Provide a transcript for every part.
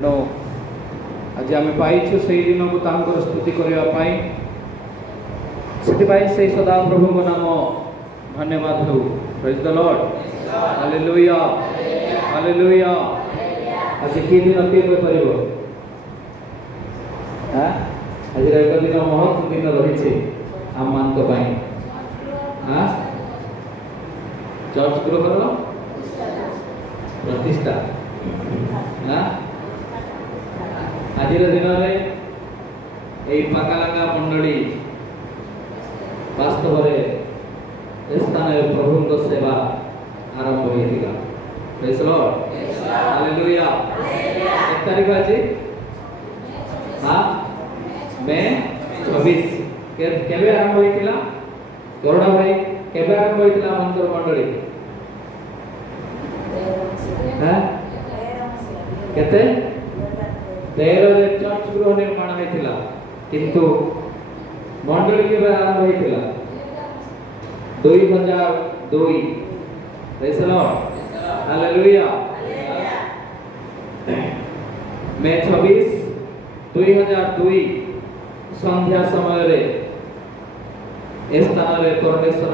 आज आम पाइछु से दिन को स्तुति करने से सदा प्रभु को नाम धन्यवाद हो। Praise the lord, hallelujah hallelujah. आज कि दिन किए कह पार आज एक दिन महत्व दिन रही आम मान चर्च गृह प्रतिष्ठा आज दिन में पाकालांगा मंडली वास्तव स्थान प्रभु सेवा आरंभ होता। Praise the lord, hallelujah. 1 तारीख आज मई 26 केबे आरंभ होता करोना भाई केबे आरंभ होता मंत्र मंडली केते 13 चर्च गृह निर्माण होता किंतु मंडली के आरंभ होता 2002। Praise the lord, hallelujah. मई 26 2002 संध्या समय रे स्थान रे परमेश्वर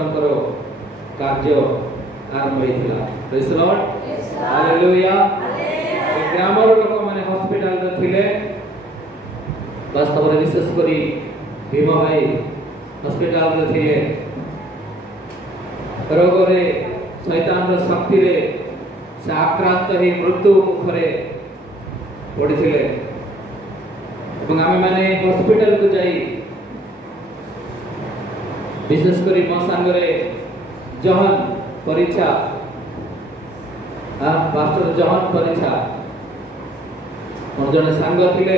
कार्य आरंभ होता। Praise the lord, hallelujah. ग्राम लोक मैंने हॉस्पिटल थे वास्तव में विशेषकर भीम भाई हॉस्पिटल थे रोग शैतान शक्ति से आक्रांत हो मृत्यु मुखरे पड़ी थे। आम मैंने हॉस्पिटल को जाई विशेषकर मो सांगे जहन परीक्षा पास्टर जहन परीक्षा मोर जड़े सांग थे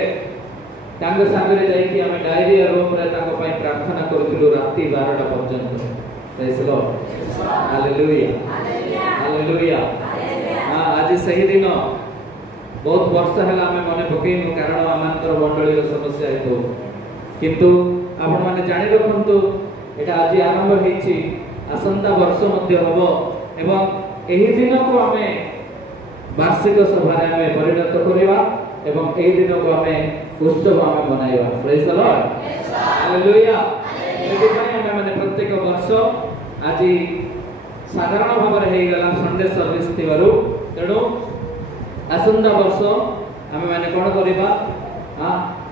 सांगे जाइए आम डायरिया रूम रे प्रार्थना करूँ राति 12टा पर्यंत। Praise the lord, hallelujah hallelujah. आज सही दिन बहुत वर्ष है आम मन पकईनु कारण आम मंडली समस्या हेतु किंतु आपण मैंने जानी रखु यहाँ आज आरंभ होती आसंता वर्ष हम एवं यही दिन को आम वार्षिक सभा परिणत करवा एवं यही दिन को आम उत्सव आम मनाइबा। Praise the lord, hallelujah. मैंने प्रत्येक वर्ष आज साधारण भाव में संडे सर्विस तेणु आसंता वर्ष आम मैंने कौन करवा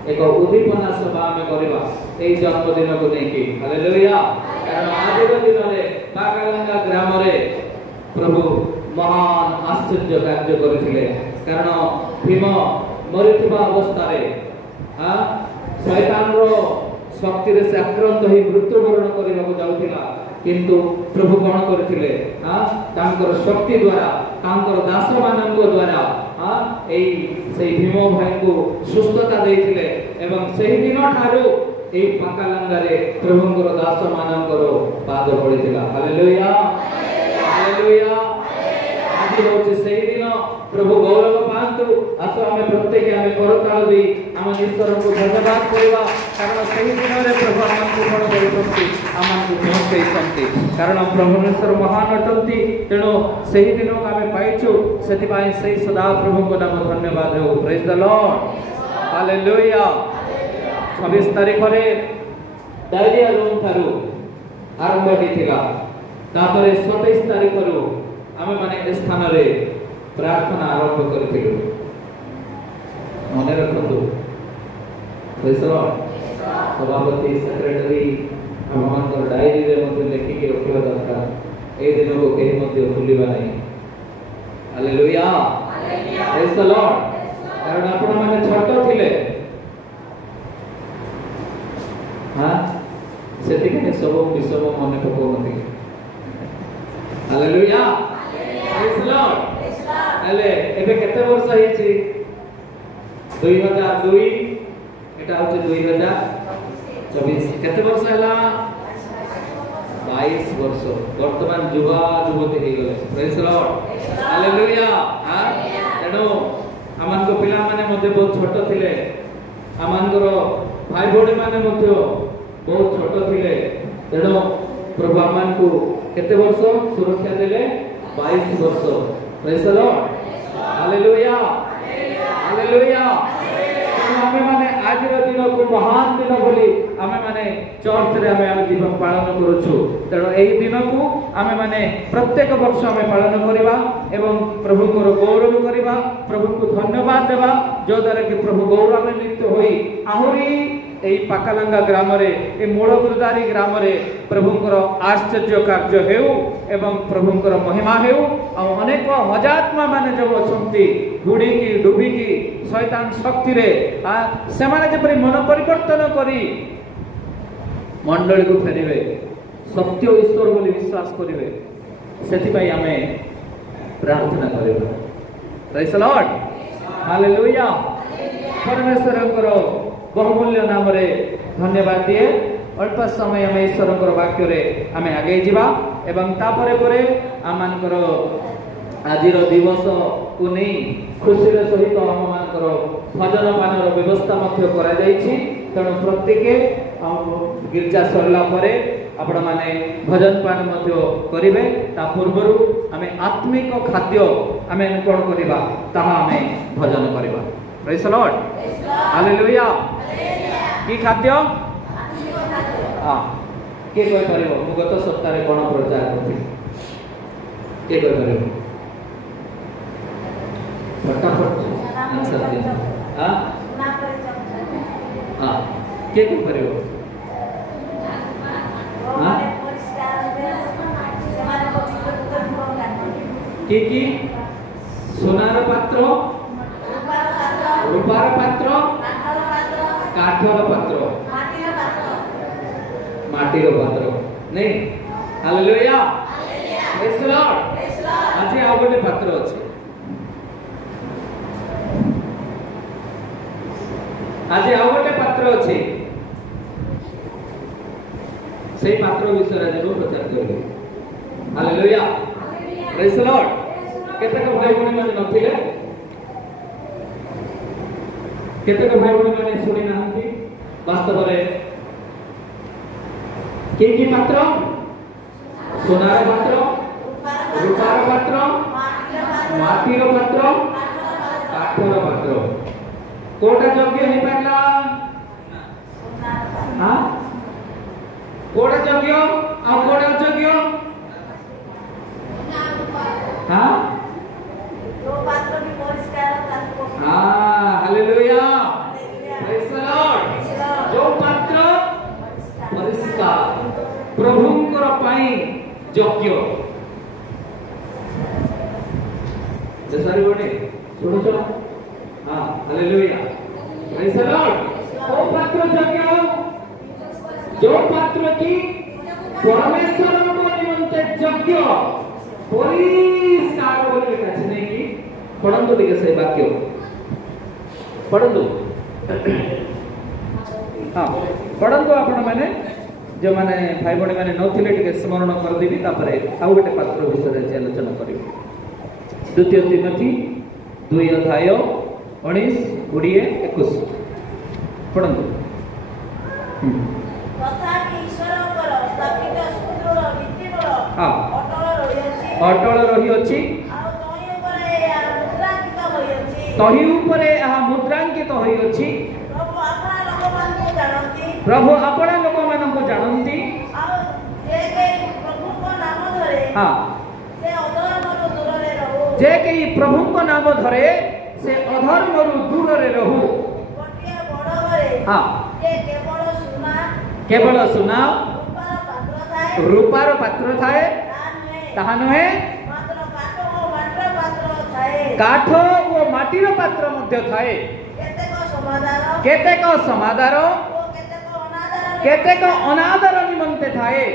एक उद्दीपना सभा आम करवा जन्मदिन को लेकिन। हालेलुया। कारण आज दिन में पाकालांगा ग्राम प्रभु महान आश्चर्य कार्य करथिले कारण भीम मरिथिबा अवस्था शैतान शक्ति से आक्रांत हो मृत्युवरण करने को जाउथिला किंतु प्रभु कौन करथिले शक्ति द्वारा दास मानक द्वारा भीम भाई को सुस्थता देथिले एवं सही दिन ठारू ए पाकालांगा रे प्रभुंकर दास मानकर पाद पड़िथिला। Hallelujah hallelujah. आज होछि सही दिन प्रभु गौरव पांतु आसो आम प्रत्येक आम करताल दी आम ईश्वर को धन्यवाद करवा कारण सही दिन में प्रभु आमको कौन करमको पहुंचते कारण परमेश्वर महान अटंती तेणु सही दिन को आम पाइछु से सदा प्रभु को नाम धन्यवाद हो। Praise the lord, hallelujah. 26 तारीख रे डायरिया रूम थारू आरंभ होता 27 तारीख रु आम माने स्थान रे प्रार्थना आरंभ करथिलु मन रखु। प्रेज द लॉर्ड, सभापति सेक्रेटरी हम डायरी रे लिखिक रखा दरकार ए दिन को कहीं भूलवा नहीं। Hallelujah, praise the Lord. कारण आपण माने छोट थिले से सब विषम मन पकाउ न। Hallelujah, praise the Lord. हेले एबे केते वर्ष हेछि 2002 एटा होचे 2024 केते वर्ष हला 22 वर्ष वर्तमान युवा युवती हे गले। Praise the lord, hallelujah. तेणु आमान को पिला माने मध्ये बहुत छोट थिले आमान को भाई भोणी माने मध्ये बहुत छोट थिले तेणु प्रभु आमान को केते वर्ष सुरक्षा देले 22 वर्ष। Praise the lord, hallelujah hallelujah आमे माने आज दिन को महान दिन बोली आमे माने चर्च रे आमे जीवन पालन करूछु तेणु एही दिन को आमे माने प्रत्येक वर्ष आमे पालन करिबा एवं प्रभु को गौरव करिबा प्रभु को धन्यवाद देबा जो द्वारा कि प्रभु गौरवान्वित होई आहुरी एही पाकालंगा ग्राम रे ए मोड़गुरदारी ग्राम रे प्रभुंकर आश्चर्य कार्य हेउ एवं प्रभुंकर महिमा हेउ आ अनेक हजात्मा माने जो अछंती बुडी की डुबी की शैतान शक्ति रे से माने जेपरि मन परिवर्तन करी मंडली को फेरिबे सत्य ईश्वर बोली विश्वास करिवे सेति पई हमें प्रार्थना करिबा प्रेज द लॉर्ड हालेलुया परमेश्वरकर बहुमूल्य नाम रे धन्यवाद दिए अल्प समय हम ईश्वरकर वाक्य रे हमें आगे जीवा एवं तापरे परे आमानकर आजिर दिवस को नहीं खुशी सहित आम मानकर भजन मान व्यवस्था करा तेणु प्रत्येक गिर्जा सरला परे आपण माने भजन पान करेंगे पूर्व आम आत्मिक खाद्य आम कौन करवा ताहा आम भजन करवा प्रेज द लॉर्ड हालेलुया की खाद्य हाँ किए कहि परिबो मु गत सप्ताह रे कोन प्रचार करथि किए कहि परिबो फटाफट आंसर दे हां हां किए कहि परिबो हां की सोनार पात्र रूपार पात्र काठर पात्र माटीर पात्र नहीं हालेलुया प्रेज द लॉर्ड आज आ गोटे पात्र अछि आज आ गोटे पात्र अछि सेही पात्र विषय आज प्रचार करबे हालेलुया प्रेज द लॉर्ड केतक भाई भणी माने नथिले केतक भाई भणी माने सुनि नाहंती वास्तव रे की पात्र सोनार पात्र रूपार पात्र माटीर पात्र काठर पात्र कोटा योग्य हे पाला हां कोटा योग्य आ कोटा योग्य हां जो पात्र भी परिष्कार हां हालेलुया प्रेज द लॉर्ड जो पात्र परिष्कार प्रभुंकर पाई योग्य जसारी बने सुनो सुनो हां हालेलुया प्रेज द लॉर्ड ओ पात्र योग्य जो पात्र की परमेश्वर को निमंते योग्य परिष्कार बोली लिखा है नहीं कि पढ़ंतु टिके से वाक्य पढ़ंतु हां पढ़ंतु आपण माने जो माने भाई बणी माने नथिले टिके स्मरण कर देबी तापरे आउ गोटे पात्र विषय रे आलोचना करिबी द्वितीय तिमोथी 2 अध्याय 19 20 21 पढ़ंतु तथापि ईश्वर पर स्थापित सुदृढ़ भित्ति पर हां अटल रही अछि तही ऊपरे आ मुद्रांकित होई अछि प्रभु अपना लोक मानन को जानंती हां जे कई प्रभु को नाम धरे से अधर्म रु दूर रे रहू हां केवल सुना रूपार पात्र थाए ताहा नहे काठ ओ माटीर पात्र मध्य थाए केतेक समादार केतेक अनादर निमंते थाए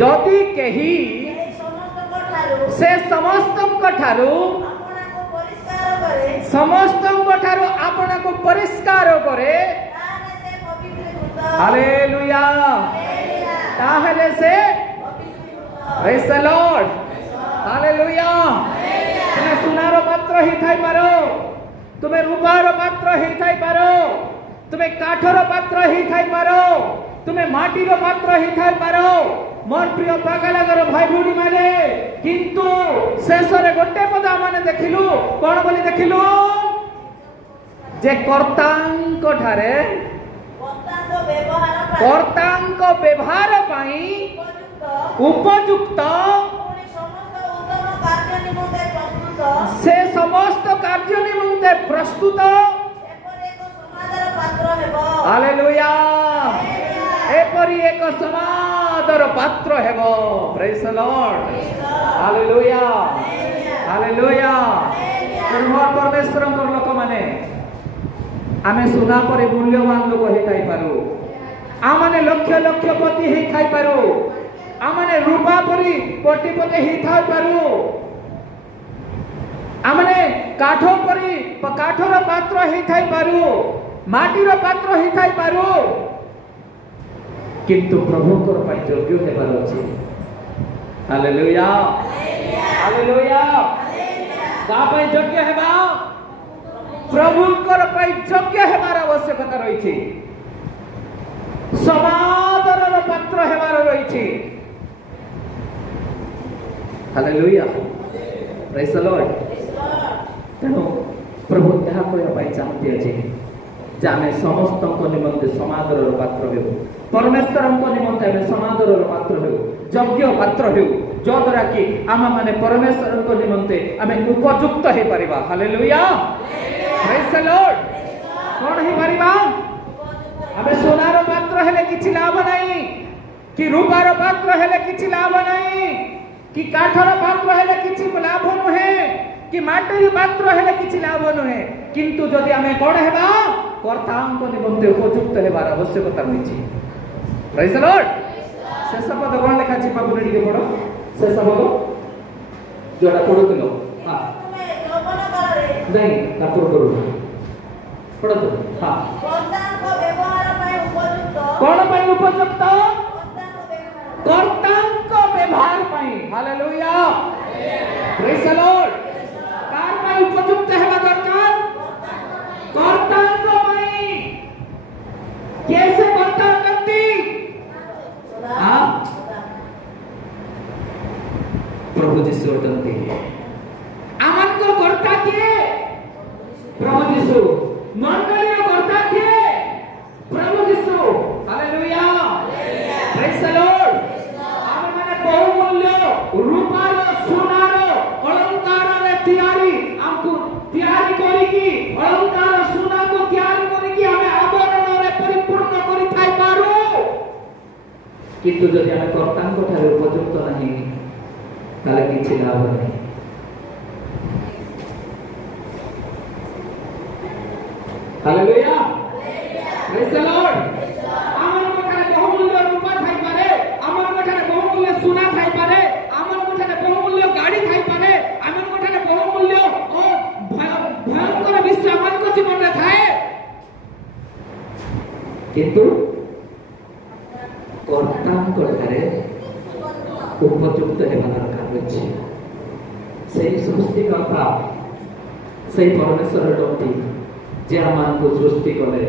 जदि केही से समस्तक ठारू आपना को परिष्कार करे हालेलुया ताहले से प्रेज द लॉर्ड हालेलुया तुमे सुनार पात्र ही थाई पारो तुमे रूपार पात्र ही थाई पारो तुमे काठर पात्र ही थाई पारो तुमे माटीर पात्र ही थाई पारो मोर प्रिय पागलगर भाई भूणी माने किंतु शेष रे गोटे पद माने देखिलु कोन बोली देखिलु जे कर्तांक ठारे कर्तांक व्यवहार पाई उपयुक्त से समस्त कार्य निमंते प्रस्तुत हालेलुया एपरी एक समादर पात्र हेबो praise the lord hallelujah hallelujah परमेश्वर लोक माने आमे सुना परे मूल्यवान लोक हे थाई पारू आमाने लक्ष लक्षपति हे थाई पारू आमाने रूपा परी कोटिपति हे थाई पारू आमाने काठ परी काठर पात्र हे थाई पारू माटीर पात्र हे थाई पारू किंतु प्रभुकर पई योग्य हेबार अछि हालेलुया हालेलुया का पई योग्य हेबा प्रभुकर पई योग्य हेबार आवश्यकता रही समादरर पात्र हेबार रही हालेलुया प्रेज द लॉर्ड तेणु प्रभु क्या कहवा चाहती अच्छे जे आम समस्त निमंते समादरर पात्र हो परमेश्वर निमंते आम समादरर पात्र हो योग्य पात्र हो जो द्वारा कि आम माने परमेश्वर निमंते आम उपयुक्त हो Paribas hallelujah praise the Lord कौन हो पारिबा आम सोनार पात्र हेले किछि लाभ नहीं कि रूपार पात्र हेले किछि लाभ नहीं कि काठर पात्र हेले किछि लाभ नुहे कि माटीर पात्र हेले किछि लाभ नुहे किंतु जदि आमे कोन हेबा कर्तांक निमंते उपयुक्त हेबार आवश्यकता रही प्रेज द लॉर्ड शेष पद कोन लेखा छि बाबू रे के पढो शेष पद जोडा पढुतलो हां नहीं तापुर करू पढो तो हां कर्तांक व्यवहार पय उपयुक्त कोन पय उपयुक्त कर्तांक व्यवहार पय hallelujah praise the Lord car पय उपयुक्त हेबा दरकार कर्तांक पय कैसे कर्ता करती हां प्रभु जीशु अटंती आमन को कर्ता किए प्रभु जीशु मंडली को कर्ता किए प्रभु जीशु हालेलुया प्रेज द लॉर्ड आम माने बहुमूल्य रूपार सोनार अलंकार रे तैयारी हमको तैयारी करी की अलंकार सोना को तैयारी करी की हमें आवरण रे परिपूर्ण करी थाई पारू किंतु जदि हम कर्तांक ठारे उपयुक्त नहीं ताले किछि लाभ नहीं हालेलुया प्रेज द लॉर्ड आमन मठारे बहुमूल्य रूपा थाई पारे आमन मठारे बहुमूल्य सोना थाई पारे आमन मठारे बहुमूल्य गाड़ी थाई पारे आमन मठारे बहुमूल्य ओ भयंकर विषय आमन को जीवन रे थाए किंतु कर्तांक ठारे उपयुक्त हेबा दरकार अछि सेही सृष्टिकर्ता सेही परमेश्वर डंती जे आमान को सृष्टि कले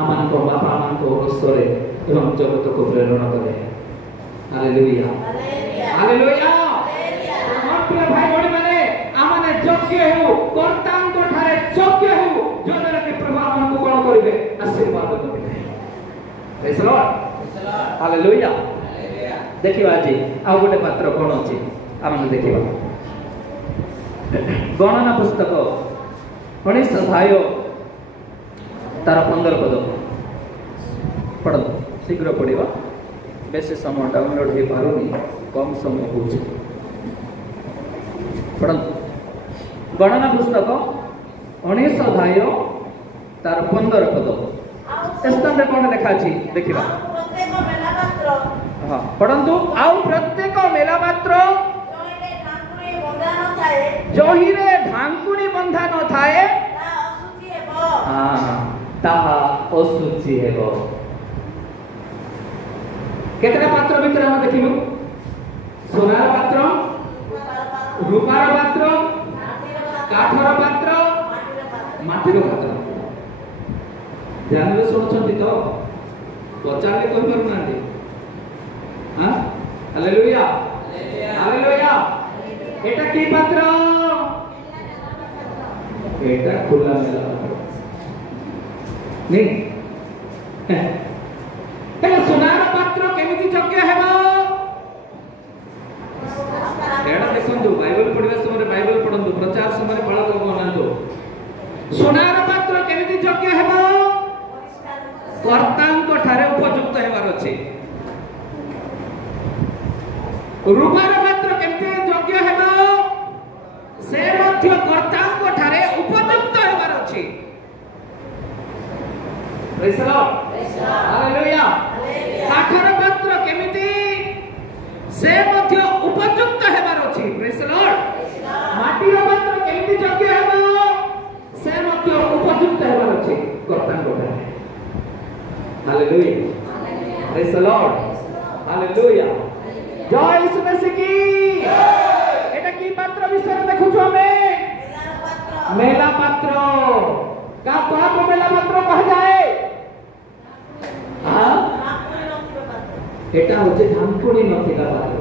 आमान को बापा आमान को ईश्वरे एवं जगत को प्रेरणा कले हालेलुया हालेलुया प्रिय भाई बड़ी माने आमाने योग्य हो कर्तांक ठारे योग्य हो जोदरा के प्रभु आमान को कोन करिवे आशीर्वाद करिवे प्रेज द लॉर्ड हालेलुया देखिबा आज आ गोटे पात्र कोन अछि आमान देखिबा गणना पुस्तक 19 अध्याय तार 15 पद पढ़ शीघ्र पढ़ा बेसी समय डाउनलोड हो पारुनी कम समय हो पढ़ गणना पुस्तक 19 अध्याय तार 15 पद स्थान रे कोन लिखा अछि देखिबा हां पढ़ंतु आउ प्रत्येक मेला मात्र जहिरे ढांकुनी बंधा न थाए हां ताहा असुचि हेबो केतरा पात्र भीतर हम देखिलु सोनार पात्र रूपार पात्र काठर पात्र माटीर पात्र ध्यान रे सुनछंती तो पचारले कहि पारु नांती हां हालेलुया हालेलुया এটা কি পাত্র এটা খোলা মেলা নেই তাহলে সোনার পাত্র কেমিতি যোগ্য হেব এটা দেখন্তু বাইবেল পড়িবা সময় বাইবেল পড়ন্তু প্রচার সময় পড়া তো বনাନ୍ତୁ সোনার পাত্র কেমিতি যোগ্য হেব কর্তাঙ্ক ঠারে উপযুক্ত হেবার আছে রূপার পাত্র কেমিতি যোগ্য হেব সে মধ্য কর্তাঙ্ক ঠারে উপযুক্ত হেবার আছে প্রেজ দ্য লর্ড हालेलुया काठर पात्र केमिति से मध्य उपयुक्त हेबार अछि प्रेज द लॉर्ड माटीर पात्र केमिति योग्य हेबो से मध्य उपयुक्त हेबार अछि कर्तान कोठा hallelujah praise the lord hallelujah जय यीशु मसीह की एटा की पात्र विषय देखु छु हमें मेला पात्र का को मेला पात्र कह जाए এটা হচ্ছে ঢাকুনি নথিকা পাত্র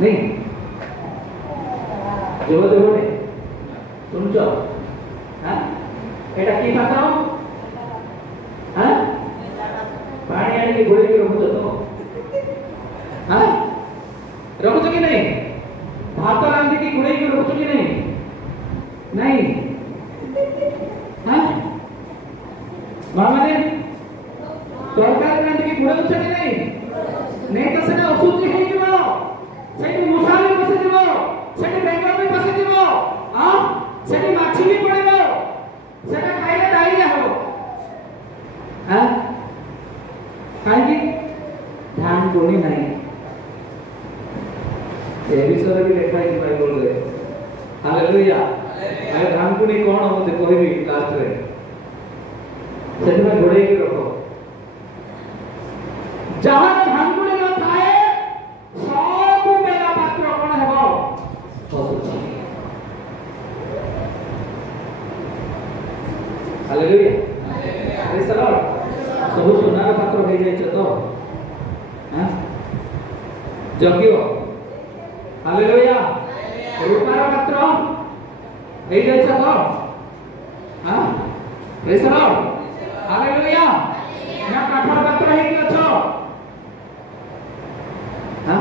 নেই জোরে শুনছো হ্যাঁ এটা কি পাত্র হ্যাঁ পানি আনিকে ঘুরে রখুছো তো হ্যাঁ রখুছো কি নেই ভাত রাঁধিকি ঘুরে রখুছো কি নেই নাই হ্যাঁ মানে सरकार रांधिकी घुराउछ कि नहीं तो सेटा असुचि हे जिवो सेठी मुसाली बसे जिवो सेठी बेंगल भी बसे जिवो हां सेठी माछी भी पड़िबो सेटा खाइले डायरिया हो हां काहे कि ध्यान कोनी नहीं ए विषय भी लिखा है बाइबल रे हालेलुया ए ध्यान कोनी कोन हम कहबी लास्ट रे सेठी में घोड़े की रखो जहां ढांकुनी न थाए सब मेला पात्र कोन हेबो हालेलुया प्रेज द लॉर्ड सब सोनार पात्र हो जाय छ तो हां जगियो हालेलुया रूपार पात्र हो जाय छ तो हां प्रेज द लॉर्ड हालेलुया ना काठर पात्र हे कि छ हां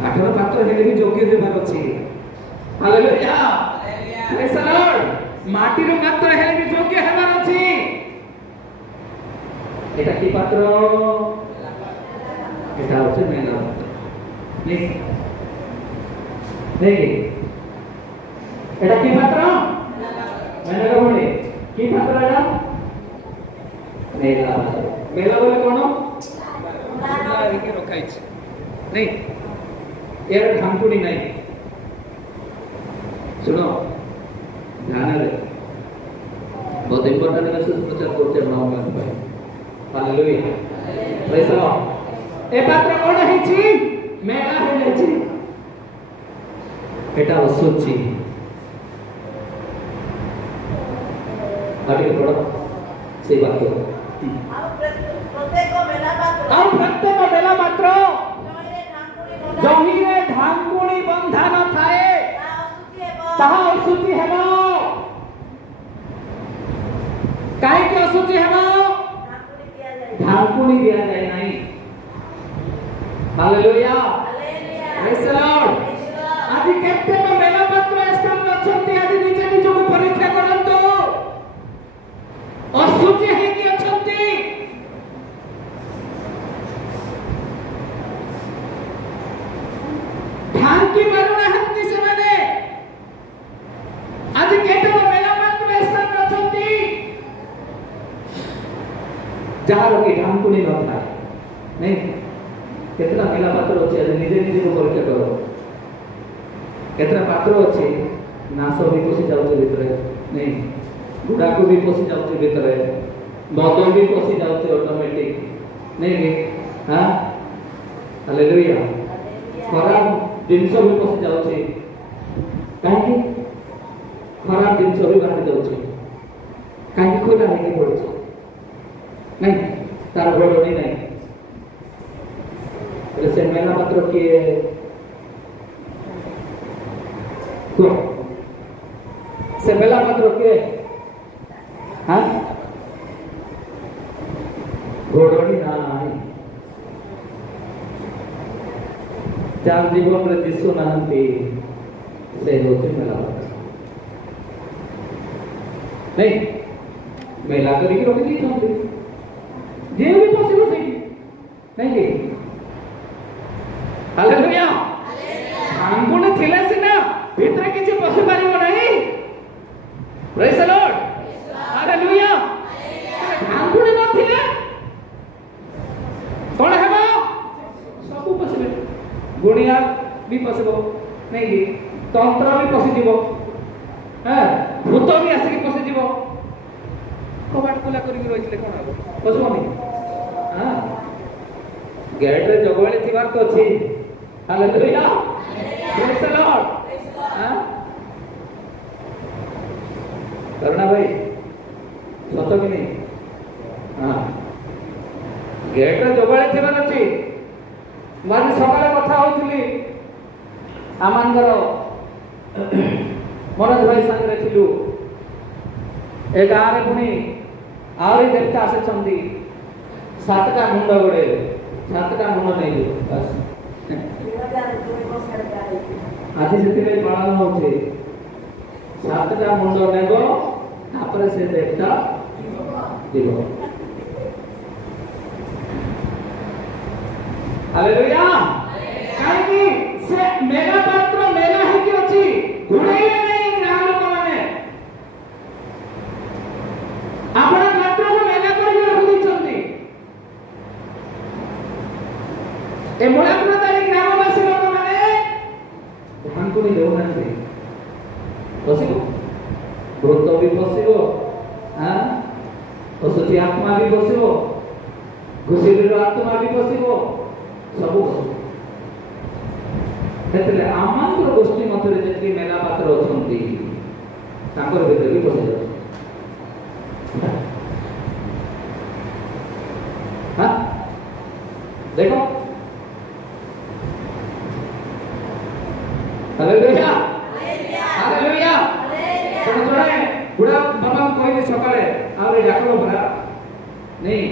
काठर पात्र हेले भी योग्य हेबार अछि हालेलुया प्रेज द लॉर्ड माटीर पात्र हेले भी योग्य हेबार अछि এটা কি পাত্র এটা হচ্ছে মেলা পাত্র নেই নেই এটা কি পাত্র মেলা বলে কি পাত্র এটা मेला मेला बोले कोन ना के रखाई छ नहीं यार ढांकुनी नहीं सुनो ध्यान रे बहुत इंपोर्टेंट मैसेज प्रचार करते हम भाई हालेलुया प्रेज द लॉर्ड ए पात्र कोन है छी मेला है छी एटा असुचि आगे पढ़ो से बात करो प्रत्येक मेला पात्र जहिरे ढांकुनी बंधा न थाए ताहा असुचि हेबो काहे के असुचि हेबो ढांकुनी दिया जाय नहीं हालेलुया प्रेज द लॉर्ड आज केते को मेला पात्र स्थान अछंती आज निजे निजे को परीक्षा करंतो असुचि हे कि अछंती ढांकी मारुना हत्ती से माने आज केते को मेला पात्र स्थान अछंती जहां की ढांकुनी न था नहीं केतना मेला पात्र अछि आज निजे निजे को परीक्षा करो केतना पात्र अछि नास भी पसी जाउछ भितरे नहीं गुडा को भी पसी जाउछ भितरे मद भी पसी जाउछ ऑटोमेटिक नहीं कि हां हालेलुया खराब जिनस भी पसी जाउछ काहे कि खराब जिनस भी बाहर जाउछ काहे कि खोला नहीं पड़छ नहीं तार बड़ नहीं से मेला पात्र किए से मेला पात्र किए हाँ घोड़ोड़ी ना चार जीवन में दिशु नहंती से होती मेला पात्र नहीं मेला करी रोक दी चाहते जे भी पॉसिबल सही नहीं जी हालेलुया आंगुण थिले सिना भीतर किछि पसि पारिबो नाही प्रेज द लॉर्ड हालेलुया आंगुण न थिले कोन हेबो सब पसिबल गुणिया भी पसिबो नहीं जी तंत्र भी पसि जीवो हां भूत भी आसी के पसि जीवो कबाट खुला करी रहितले कोन हेबो पसिबो नहीं हां गेट रे जगवाली थिबार तो अछि हालेलुया प्रेज द लॉर्ड हां करुणा भाई सत कि नहीं हां गेट रे जगवाली थिबार अछि माने सकाले कथा होइतली आमानगर मनोज भाई संगे थिलु ए गाँ रे पुनी आवरी देवता आसे चंदी सातटा मुंड गोड़े सातटा मुंड नहीं बस आज से पालन होते सातटा मुंड नेब तापर से देवता जीव हालेलुया काहे कि से मेला पात्र मेला है कि अछि गुणैले नहीं ग्राम लोक माने आपण पात्र को मेला करि रखि दिछंती ए मुलाकना तारी ग्रामवासी लोक माने ध्यान को देउ नांती पसिबो भूत भी पसिबो हां असति आत्मा भी पसिबो घुसिर आत्मा भी पसिबो सब पसिबो आमांतर गोष्ठी मध्य जे मेला पात्र अछंती तांकर भीतर भी पसि जाउ हां देखो हालेलुया हालेलुया तो जोड़े बुढ़ा बाबा कहले सकाळे आरे डाकलो भरा नहीं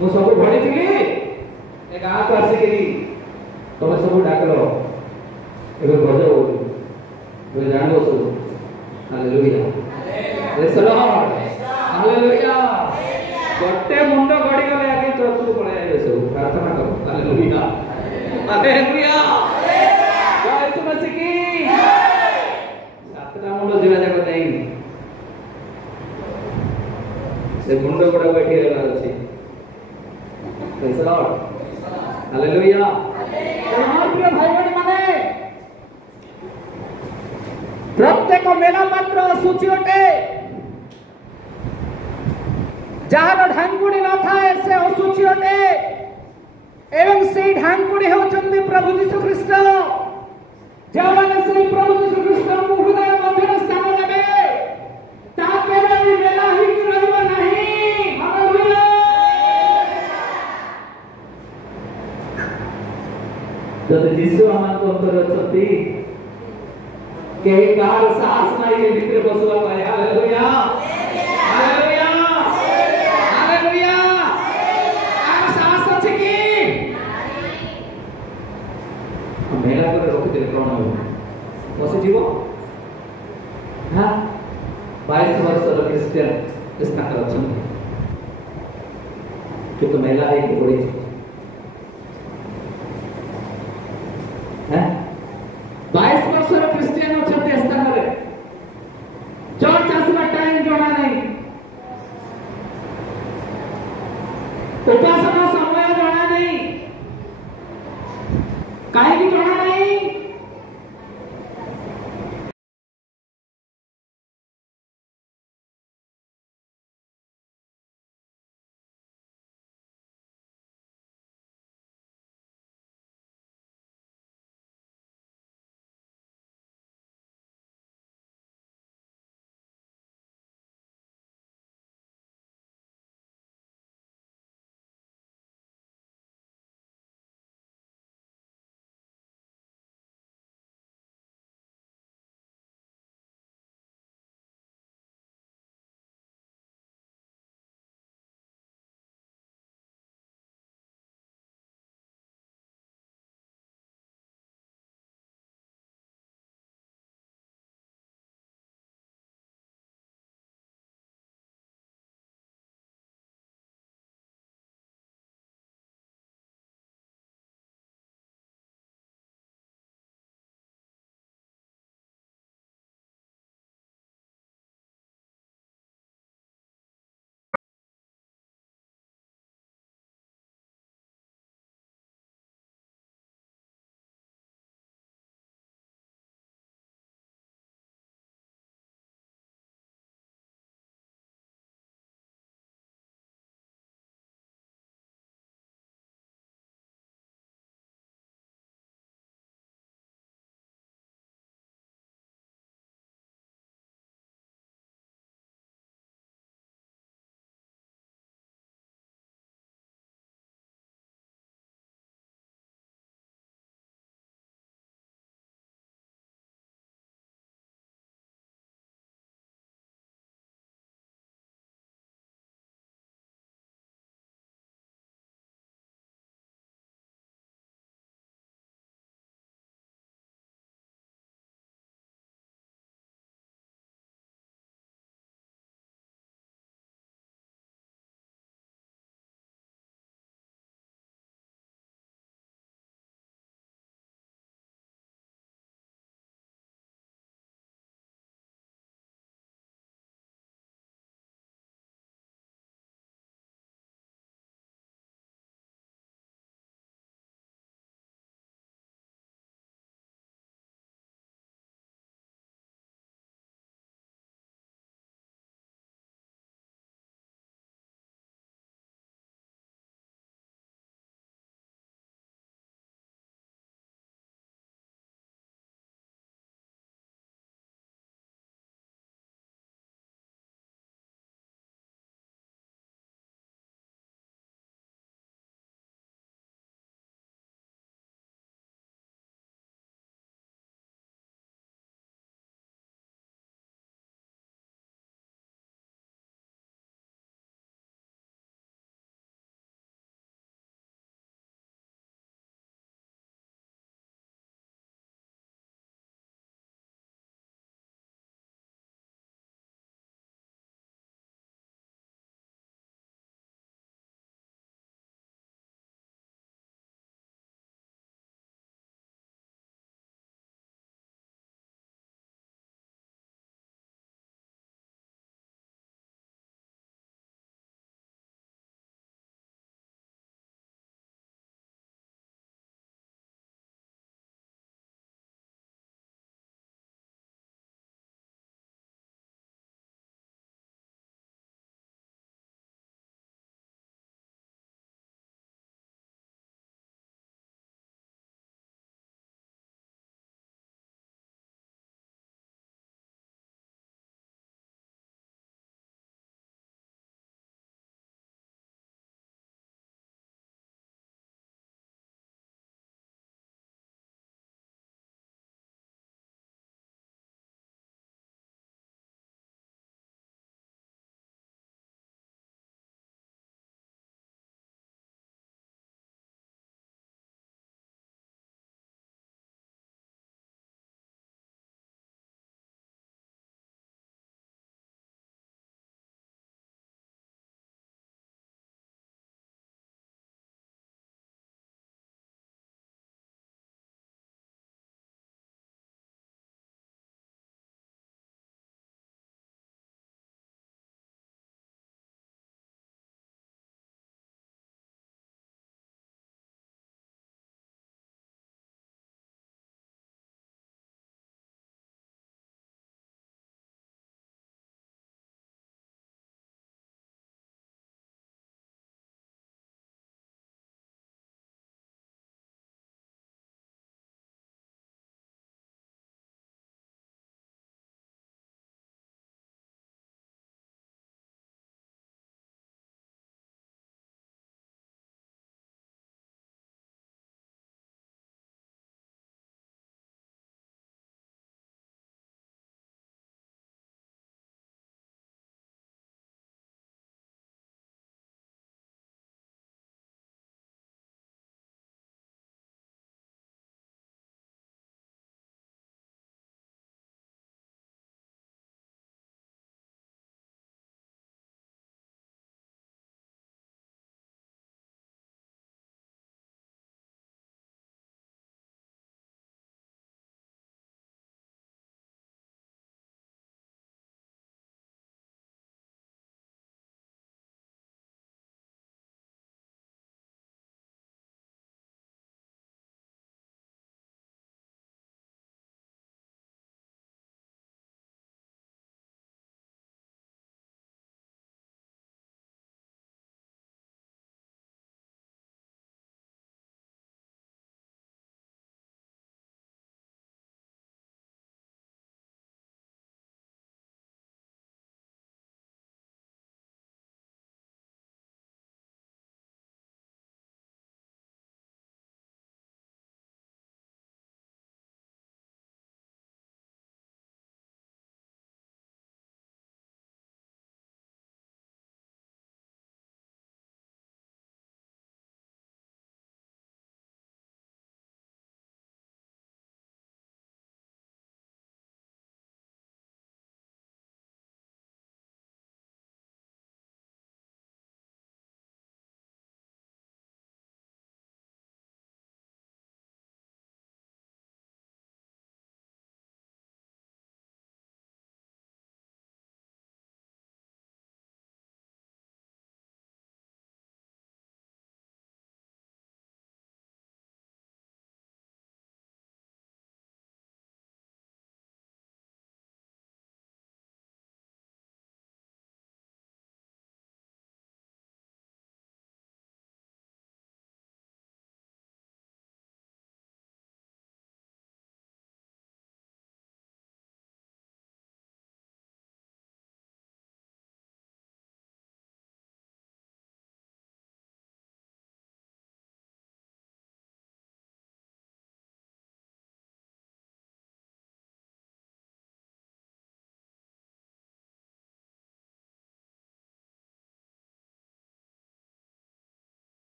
मु सब भड़ी थिली ए गाँ को आसी केली तमे सब डाकलो एबे बजाओ वे जानो सब hallelujah praise the lord hallelujah गोटे मुंड गड़ी गले आगे चर्च को पळे आइबे सब प्रार्थना करो हालेलुया हालेलुया जय यीशु मसीह की सातटा मुंड जिला जाको नहीं से मुंड गड़ा बैठी रहला अछि प्रेज द लॉर्ड हालेलुया हमारे प्रिय भाई बहन माने प्रत्येक मेला पात्र सूची अटे जहार ढांकुड़ी न थाए से असूची अटे एवं से ढांकुड़ी होचंदी प्रभु यीशु ख्रीष्ट जो माने से प्रभु यीशु ख्रीष्ट को हृदय मध्य स्थान देबे ताके भी मेला ही कि रहबो नहीं हालेलुया जब यीशु हमार को अंतर अछती के कार साहस नहीं के भीतर बसवा पाए हालेलुया हालेलुया हालेलुया कार साहस अछि कि मेला कर रोक दे कोन हो बस जीवो हां 22 वर्षर क्रिश्चियन स्थान अछंती कि तो मेला है कि पड़ी हैं 22 वर्षर क्रिश्चियन अछंती स्थान रे चर्च आसवा टाइम जणा नहीं उपासना समय जणा नहीं काहे कि जणा नहीं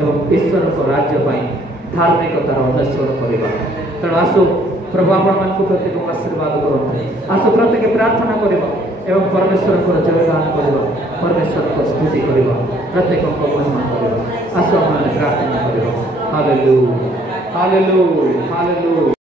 एवं ईश्वर को राज्य पाई धार्मिकतार अन्वेषण करवा। तेणु आसो प्रभु आपण मान प्रत्येक आशीर्वाद करते। आसो प्रत्येक प्रार्थना करवा एवं परमेश्वर को जयगान करवा, परमेश्वर को स्तुति करवा, प्रत्येक को महिमा करवा। आसो हम प्रार्थना करवा। Hallelujah, hallelujah, hallelujah.